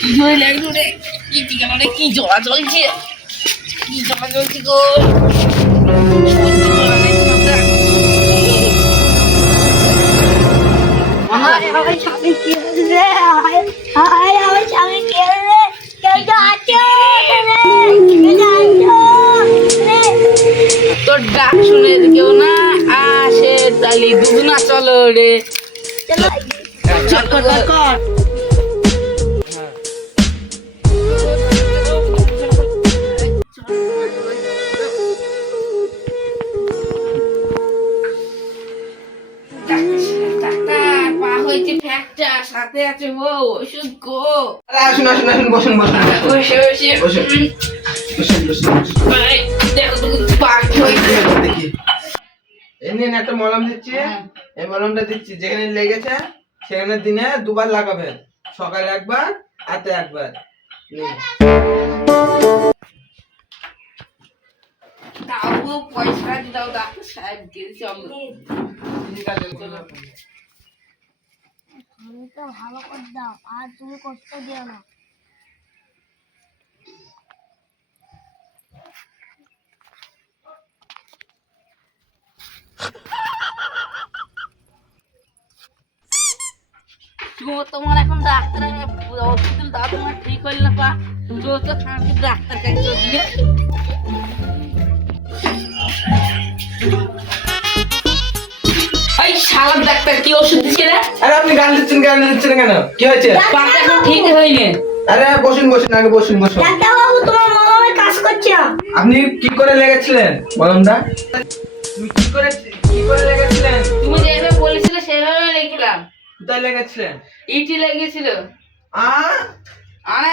কি হয়ে লাগলো রে? কি ঠিকানা কি জ্বলা জ্বলছে? কি জ্বলা জ্বলছে গো? আমার স্বামী কি রে? আমার স্বামী কে রে? কেউ তো আছো রে? তোর ডাক শুনে কেউ না আসে তালি দুগুনা চলো রে। চলো ডাক্তার পা হয়েছে ফ্র্যাকচার, সাথে আছে ও ওষুধ গো। আসুন আসুন আসুন, বসুন বসুন বসে বসে বসুন বসুন বসুন। ভাই, দেখো তো পা কি হয়েছে। দেখি এই নিন একটা মলম দিচ্ছি। এই মলমটা দিচ্ছি, যেখানে লেগেছে সেখানে দিনে দুবার লাগাবেন, সকালে একবার রাতে একবার। নিন। দাও গো, পয়সা দাও ডাক্তার সাহেব, গেছি আমরা। ঠিক আছে, কোনো ব্যাপার না। আমি তো ভালো করে দাও আর তুমি কষ্ট দিও না। তোমার এখন ডাক্তার ওষুধ দাও, তোমার ঠিক হইল না পা তো খানকে ডাক্তার কাছে চলবে। এই শালার ডাক্তার কি ওষুধ দিচ্ছে রে? আরে আপনি গান দিচ্ছেন কেন? কি হয়েছে? পাটা এখন ঠিক হয়নি। আরে বসুন বসুন, আগে বসুন বসুন। ডাক্তার বাবু তোমার মলমে কাজ করছে না। আপনি কি করে লেগেছিলেন মলমটা? তুমি কি করে লেগেছিলেন? তুমি যেভাবে বলেছিলে সেভাবে লিখলাম। কোথায় লেগেছিলেন? ইটি লেগেছিল। আ আরে